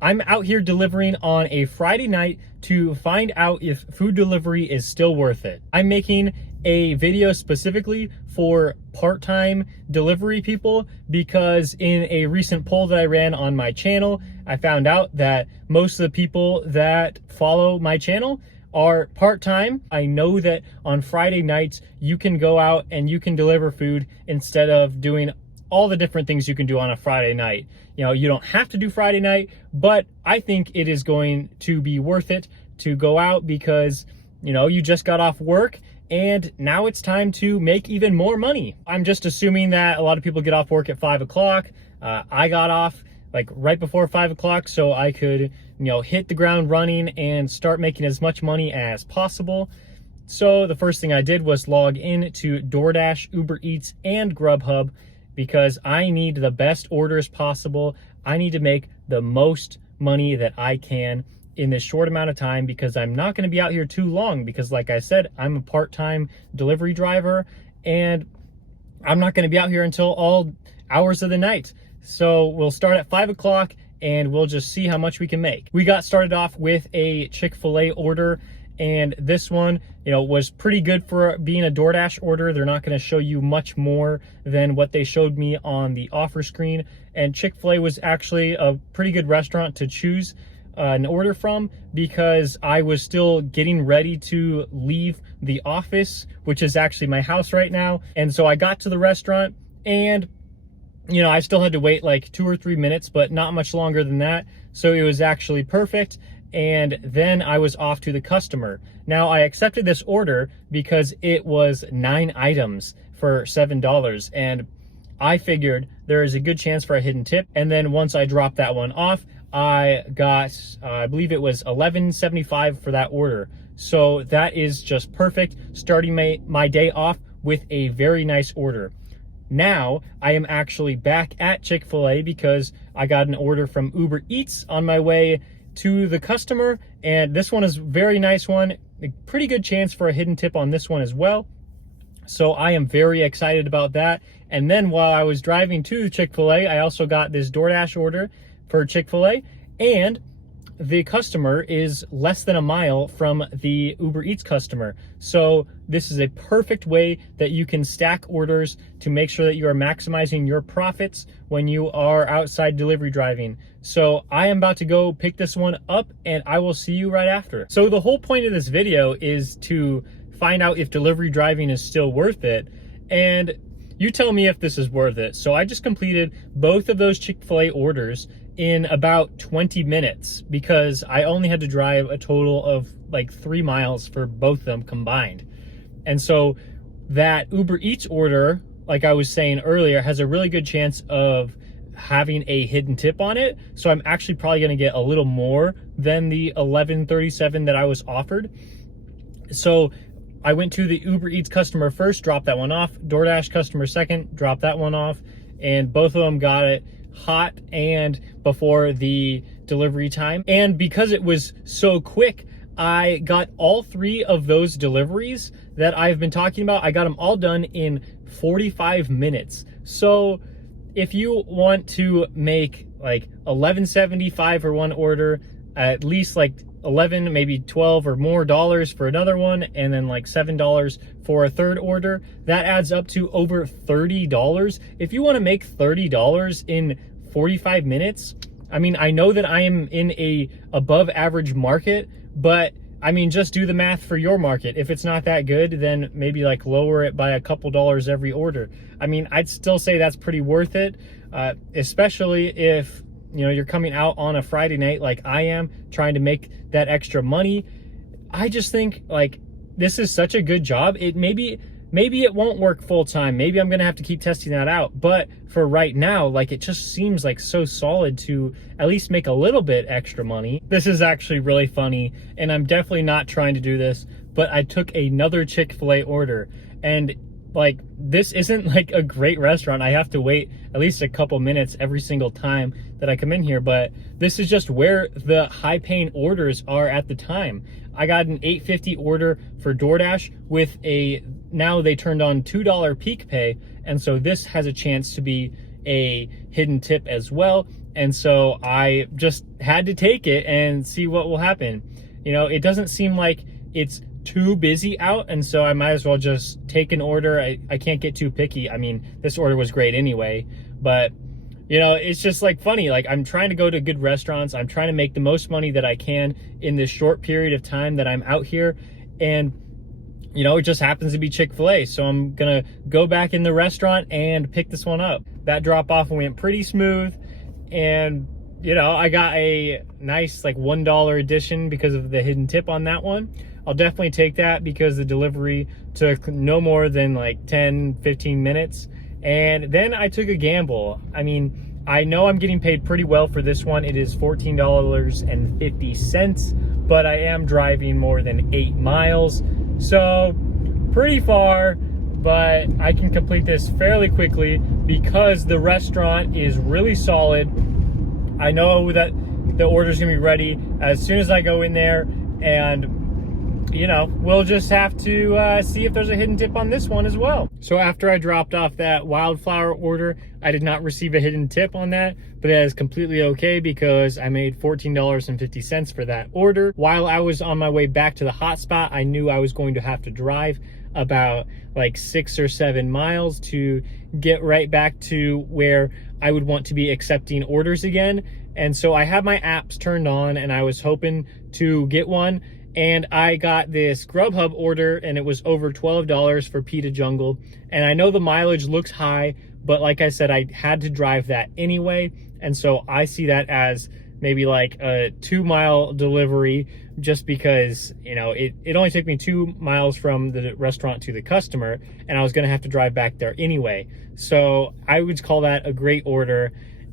I'm out here delivering on a Friday night to find out if food delivery is still worth it. I'm making a video specifically for part-time delivery people because in a recent poll that I ran on my channel, I found out that most of the people that follow my channel are part-time. I know that on Friday nights, you can go out and you can deliver food instead of doing all the different things you can do on a Friday night. You know, you don't have to do Friday night, but I think it is going to be worth it to go out because, you know, you just got off work and now it's time to make even more money. I'm just assuming that a lot of people get off work at 5 o'clock. I got off like right before 5 o'clock so I could, you know, hit the ground running and start making as much money as possible. So the first thing I did was log in to DoorDash, Uber Eats, and Grubhub because I need the best orders possible. I need to make the most money that I can in this short amount of time because I'm not going to be out here too long because, like I said, I'm a part-time delivery driver and I'm not going to be out here until all hours of the night. So we'll start at 5 o'clock and we'll just see how much we can make. We got started off with a Chick-fil-A order, and this one, you know, was pretty good for being a DoorDash order. They're not going to show you much more than what they showed me on the offer screen. And Chick-fil-A was actually a pretty good restaurant to choose an order from because I was still getting ready to leave the office, which is actually my house right now. And so I got to the restaurant and, you know, I still had to wait like 2 or 3 minutes, but not much longer than that. So it was actually perfect. And then I was off to the customer. Now I accepted this order because it was 9 items for $7. And I figured there is a good chance for a hidden tip. And then once I dropped that one off, I got, I believe it was $11.75 for that order. So that is just perfect, starting my day off with a very nice order. Now I am actually back at Chick-fil-A because I got an order from Uber Eats on my way to the customer, and this one is a very nice one. A pretty good chance for a hidden tip on this one as well. So I am very excited about that. And then while I was driving to Chick-fil-A, I also got this DoorDash order for Chick-fil-A, and the customer is less than a mile from the Uber Eats customer. So this is a perfect way that you can stack orders to make sure that you are maximizing your profits when you are outside delivery driving. So I am about to go pick this one up and I will see you right after. So the whole point of this video is to find out if delivery driving is still worth it. And you tell me if this is worth it. So I just completed both of those Chick-fil-A orders in about 20 minutes because I only had to drive a total of like 3 miles for both of them combined. And so that Uber Eats order, like I was saying earlier, has a really good chance of having a hidden tip on it. So I'm actually probably going to get a little more than the $11.37 that I was offered. So I went to the Uber Eats customer first, dropped that one off. DoorDash customer second, dropped that one off. And both of them got it hot and before the delivery time. And because it was so quick, I got all 3 of those deliveries that I've been talking about. I got them all done in 45 minutes. So if you want to make like $11.75 for one order, at least like 11, maybe 12 or more dollars for another one, and then like $7 for a third order, that adds up to over $30. If you want to make $30 in 45 minutes, I mean, I know that I am in a above average market, but I mean, just do the math for your market. If it's not that good, then maybe like lower it by a couple dollars every order. I mean, I'd still say that's pretty worth it, especially if, you know, you're coming out on a Friday night like I am, trying to make that extra money. I just think like this is such a good job. Maybe it won't work full time. Maybe I'm gonna have to keep testing that out. But for right now, like it just seems like so solid to at least make a little bit extra money. This is actually really funny, and I'm definitely not trying to do this, but I took another Chick-fil-A order, and like this isn't like a great restaurant. I have to wait at least a couple minutes every single time that I come in here, but this is just where the high paying orders are at the time. I got an $8.50 order for DoorDash with now they turned on $2 peak pay, and so this has a chance to be a hidden tip as well. And so I just had to take it and see what will happen. You know, it doesn't seem like it's too busy out, and so I might as well just take an order. I can't get too picky. I mean, this order was great anyway, but you know, it's just like funny. Like, I'm trying to go to good restaurants. I'm trying to make the most money that I can in this short period of time that I'm out here. And, you know, it just happens to be Chick-fil-A. So I'm going to go back in the restaurant and pick this one up. That drop off went pretty smooth. And, you know, I got a nice like $1 addition because of the hidden tip on that one. I'll definitely take that because the delivery took no more than like 10-15 minutes. And then I took a gamble. I mean, I know I'm getting paid pretty well for this one. It is $14.50, but I am driving more than 8 miles. So pretty far, but I can complete this fairly quickly because the restaurant is really solid. I know that the order's gonna be ready as soon as I go in there, and you know, we'll just have to see if there's a hidden tip on this one as well. So after I dropped off that wildflower order, I did not receive a hidden tip on that, but that is completely okay because I made $14.50 for that order. While I was on my way back to the hotspot, I knew I was going to have to drive about like 6 or 7 miles to get right back to where I would want to be accepting orders again. And so I had my apps turned on and I was hoping to get one. And I got this Grubhub order and it was over $12 for Pita Jungle. And I know the mileage looks high, but like I said, I had to drive that anyway. And so I see that as maybe like a 2-mile delivery just because, you know, it only took me 2 miles from the restaurant to the customer and I was gonna have to drive back there anyway. So I would call that a great order.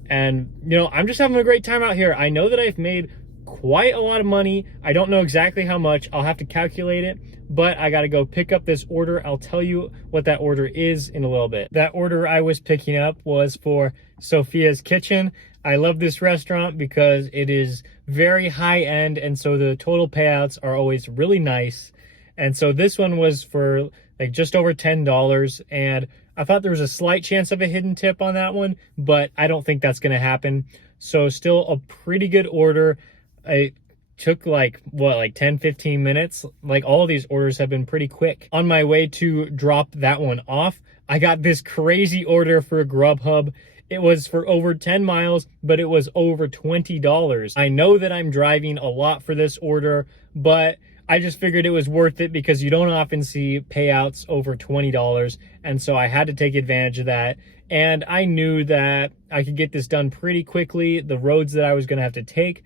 And, you know, I'm just having a great time out here. I know that I've made quite a lot of money. I don't know exactly how much. I'll have to calculate it, but I got to go pick up this order. I'll tell you what that order is in a little bit. That order I was picking up was for Sophia's Kitchen. I love this restaurant because it is very high end, and so the total payouts are always really nice. And so this one was for like just over $10, and I thought there was a slight chance of a hidden tip on that one, but I don't think that's going to happen. So still a pretty good order. It took like 10-15 minutes. Like, all these orders have been pretty quick. On my way to drop that one off, I got this crazy order for Grubhub. It was for over 10 miles, but it was over $20. I know that I'm driving a lot for this order, but I just figured it was worth it because you don't often see payouts over $20. And so I had to take advantage of that. And I knew that I could get this done pretty quickly. The roads that I was going to have to take,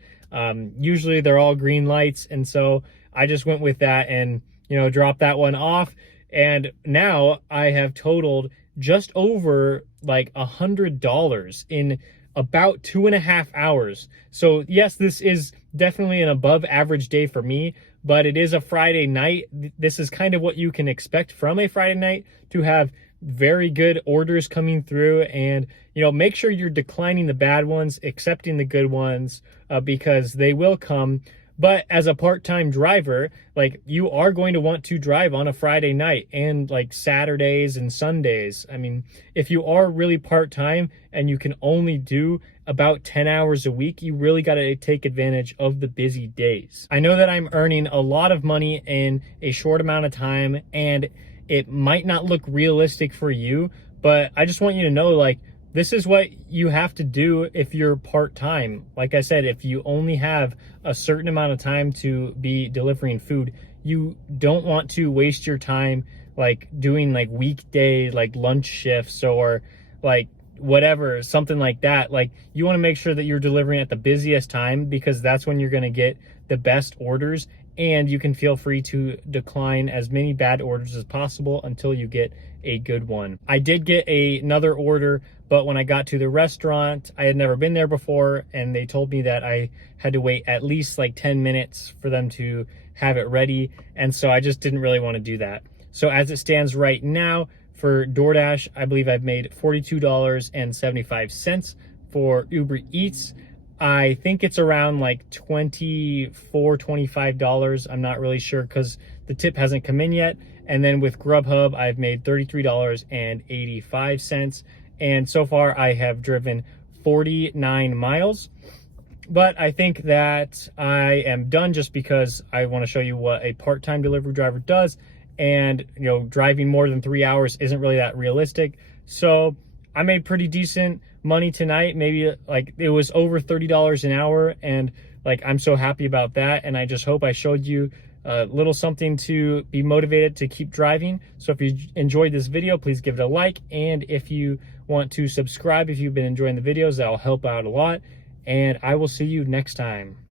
usually they're all green lights. And so I just went with that and, you know, dropped that one off. And now I have totaled just over like $100 in about 2.5 hours. So yes, this is definitely an above average day for me, but it is a Friday night. This is kind of what you can expect from a Friday night, to have very good orders coming through. And, you know, make sure you're declining the bad ones, accepting the good ones, because they will come. But as a part-time driver, like, you are going to want to drive on a Friday night and like Saturdays and Sundays. I mean, if you are really part-time and you can only do about 10 hours a week, you really got to take advantage of the busy days. I know that I'm earning a lot of money in a short amount of time, and it might not look realistic for you, but I just want you to know, like, this is what you have to do if you're part-time. Like I said, if you only have a certain amount of time to be delivering food, you don't want to waste your time like doing like weekday like lunch shifts or like whatever, something like that. Like, you want to make sure that you're delivering at the busiest time, because that's when you're going to get the best orders, and you can feel free to decline as many bad orders as possible until you get a good one. I did get another order, but when I got to the restaurant, I had never been there before, and they told me that I had to wait at least like 10 minutes for them to have it ready, and so I just didn't really want to do that. So as it stands right now, for DoorDash, I believe I've made $42.75 for Uber Eats. I think it's around like $24, $25. I'm not really sure because the tip hasn't come in yet. And then with Grubhub, I've made $33.85. And so far I have driven 49 miles. But I think that I am done just because I want to show you what a part-time delivery driver does. And, you know, driving more than 3 hours isn't really that realistic. So I made pretty decent money tonight. Maybe like it was over $30 an hour. And like, I'm so happy about that. And I just hope I showed you a little something to be motivated to keep driving. So if you enjoyed this video, please give it a like. And if you want to subscribe, if you've been enjoying the videos, that'll help out a lot. And I will see you next time.